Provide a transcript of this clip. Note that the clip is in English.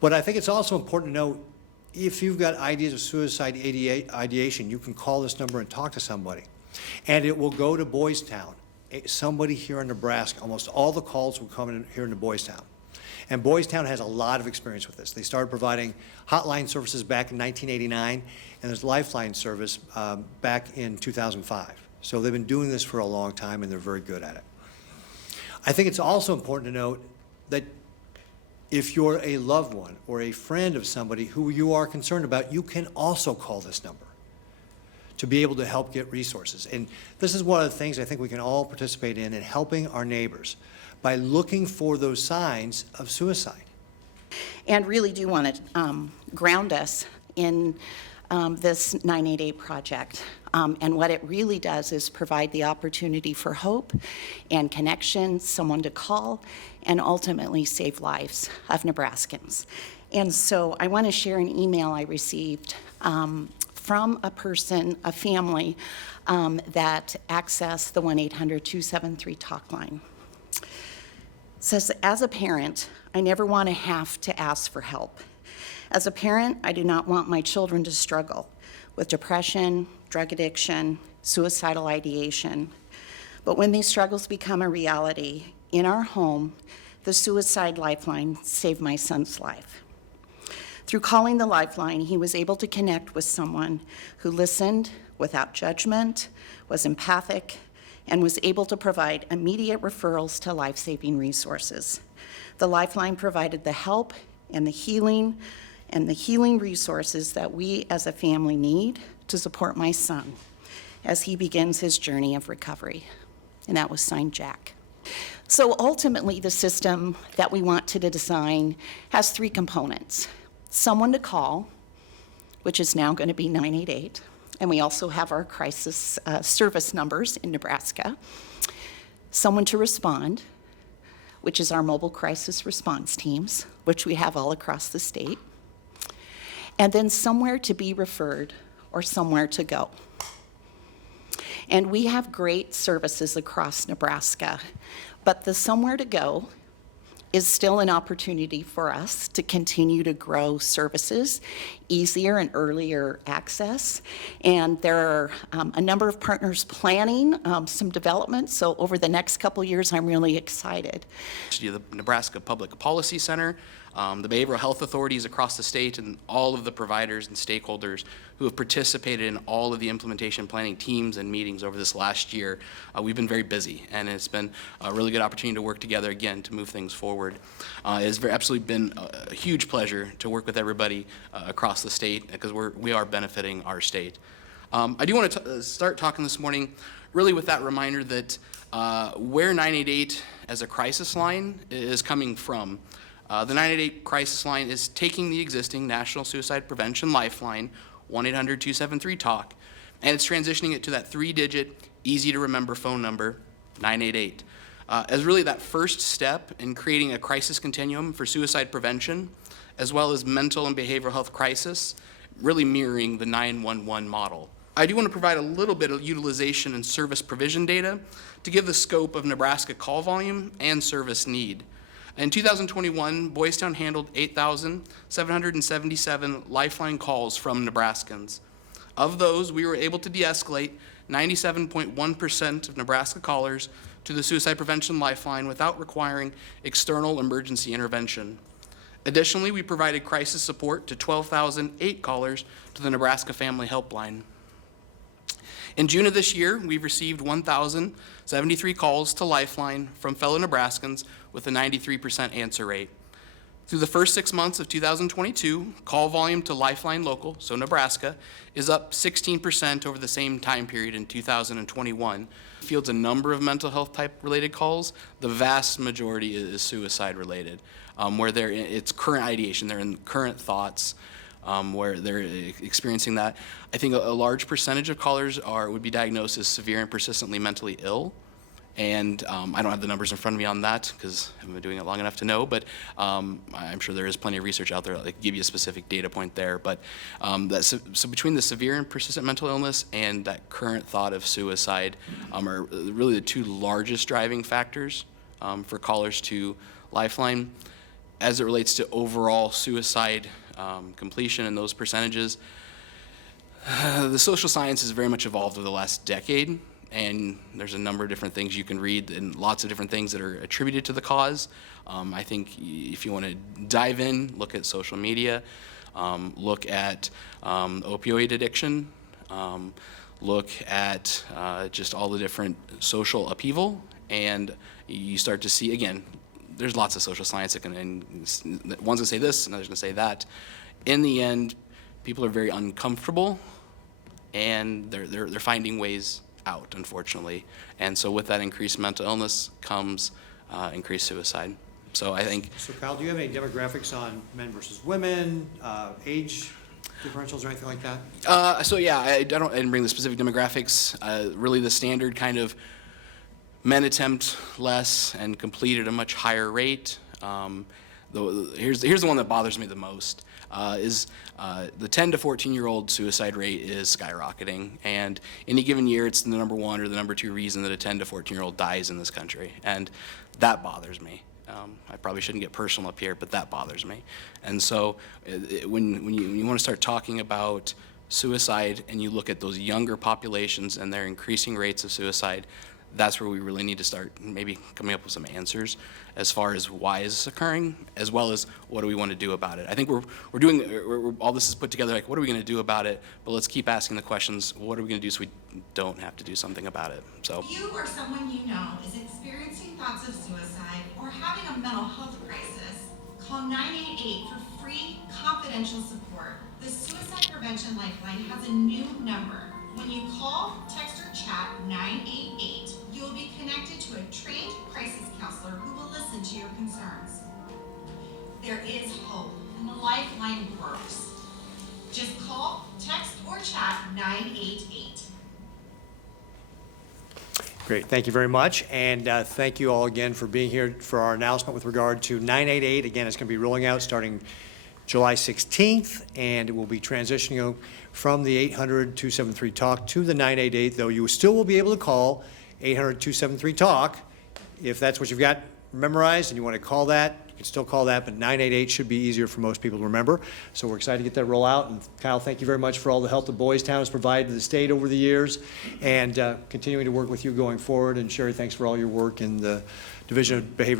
But I think it's also important to know, if you've got ideas of suicide ideation, you can call this number and talk to somebody. And it will go to Boys Town. Somebody here in Nebraska, almost all the calls will come in here into Boys Town. And Boys Town has a lot of experience with this. They started providing hotline services back in 1989, and there's Lifeline service back in 2005. So they've been doing this for a long time, and they're very good at it. I think it's also important to note that if you're a loved one or a friend of somebody who you are concerned about, you can also call this number to be able to help get resources. And this is one of the things I think we can all participate in helping our neighbors by looking for those signs of suicide. And really do want to ground us in this 988 project. And what it really does is provide the opportunity for hope and connection, someone to call, and ultimately save lives of Nebraskans. And so I want to share an email I received from a person, a family, that accessed the 1-800-273-TALK line. It says, as a parent, I never want to have to ask for help. As a parent, I do not want my children to struggle with depression, drug addiction, suicidal ideation. But when these struggles become a reality in our home, the Suicide Lifeline saved my son's life. Through calling the Lifeline, he was able to connect with someone who listened without judgment, was empathic, and was able to provide immediate referrals to life-saving resources. The Lifeline provided the help and the healing resources that we as a family need to support my son as he begins his journey of recovery. And that was signed Jack. So ultimately, the system that we want to design has three components. Someone to call, which is now going to be 988, and we also have our crisis service numbers in Nebraska. Someone to respond, which is our mobile crisis response teams, which we have all across the state. And then somewhere to be referred or somewhere to go. And we have great services across Nebraska, but the somewhere to go is still an opportunity for us to continue to grow services, easier and earlier access. And there are a number of partners planning some development. So over the next couple years, I'm really excited. The Nebraska Public Policy Center, the behavioral health authorities across the state, and all of the providers and stakeholders who have participated in all of the implementation planning teams and meetings over this last year. We've been very busy, and it's been a really good opportunity to work together again to move things forward. It's absolutely been a huge pleasure to work with everybody across the state, because we are benefiting our state. I do want to start talking this morning really with that reminder that where 988 as a crisis line is coming from. The 988 crisis line is taking the existing National Suicide Prevention Lifeline, 1-800-273-TALK, and it's transitioning it to that 3-digit, easy-to-remember phone number, 988, as really that first step in creating a crisis continuum for suicide prevention, as well as mental and behavioral health crisis, really mirroring the 911 model. I do want to provide a little bit of utilization and service provision data to give the scope of Nebraska call volume and service need. In 2021, Boys Town handled 8,777 Lifeline calls from Nebraskans. Of those, we were able to de-escalate 97.1% of Nebraska callers to the Suicide Prevention Lifeline without requiring external emergency intervention. Additionally, we provided crisis support to 12,008 callers to the Nebraska Family Helpline. In June of this year, we've received 1,073 calls to Lifeline from fellow Nebraskans with a 93% answer rate. Through the first 6 months of 2022, call volume to Lifeline Local, so Nebraska, is up 16% over the same time period in 2021. Fields a number of mental health type related calls. The vast majority is suicide related, where it's current ideation, they're in current thoughts, where they're experiencing that. I think a large percentage of callers would be diagnosed as severe and persistently mentally ill. And I don't have the numbers in front of me on that because I haven't been doing it long enough to know, but I'm sure there is plenty of research out there that give you a specific data point there. But so between the severe and persistent mental illness and that current thought of suicide are really the two largest driving factors for callers to Lifeline. as it relates to overall suicide completion and those percentages, the social science has very much evolved over the last decade, and there's a number of different things you can read and lots of different things that are attributed to the cause. I think if you want to dive in, look at social media, look at opioid addiction, look at just all the different social upheaval, and you start to see, again, there's lots of social science that can, and one's gonna say this, another's gonna say that. In the end, people are very uncomfortable, and they're finding ways out, unfortunately. And so with that increased mental illness comes increased suicide. So I think. So Kyle, do you have any demographics on men versus women, age differentials or anything like that? So yeah, I didn't bring the specific demographics. Really the standard kind of men attempt less and complete at a much higher rate. Here's the one that bothers me the most, is the 10 to 14-year-old suicide rate is skyrocketing, and any given year it's the number one or the number two reason that a 10 to 14-year-old dies in this country, and that bothers me. I probably shouldn't get personal up here, but that bothers me. And so when you want to start talking about suicide and you look at those younger populations and their increasing rates of suicide, that's where we really need to start maybe coming up with some answers as far as why is this occurring, as well as what do we want to do about it. I think we're all this is put together like, what are we going to do about it? But let's keep asking the questions, what are we going to do so we don't have to do something about it? So. If you or someone you know is experiencing thoughts of suicide or having a mental health crisis, call 988 for free confidential support. The Suicide Prevention Lifeline has a new number. When you call, text, or chat 988, you will be connected to a trained crisis counselor who will listen to your concerns. There is hope, and the Lifeline works. Just call, text, or chat 988. Great, thank you very much, and thank you all again for being here for our announcement with regard to 988. Again, it's going to be rolling out starting July 16th, and it will be transitioning from the 800-273-TALK to the 988, though you still will be able to call 800-273-TALK. If that's what you've got memorized and you want to call that, you can still call that, but 988 should be easier for most people to remember. So we're excited to get that roll out. And Kyle, thank you very much for all the help that Boys Town has provided to the state over the years, and continuing to work with you going forward. And Sherry, thanks for all your work in the Division of Behavioral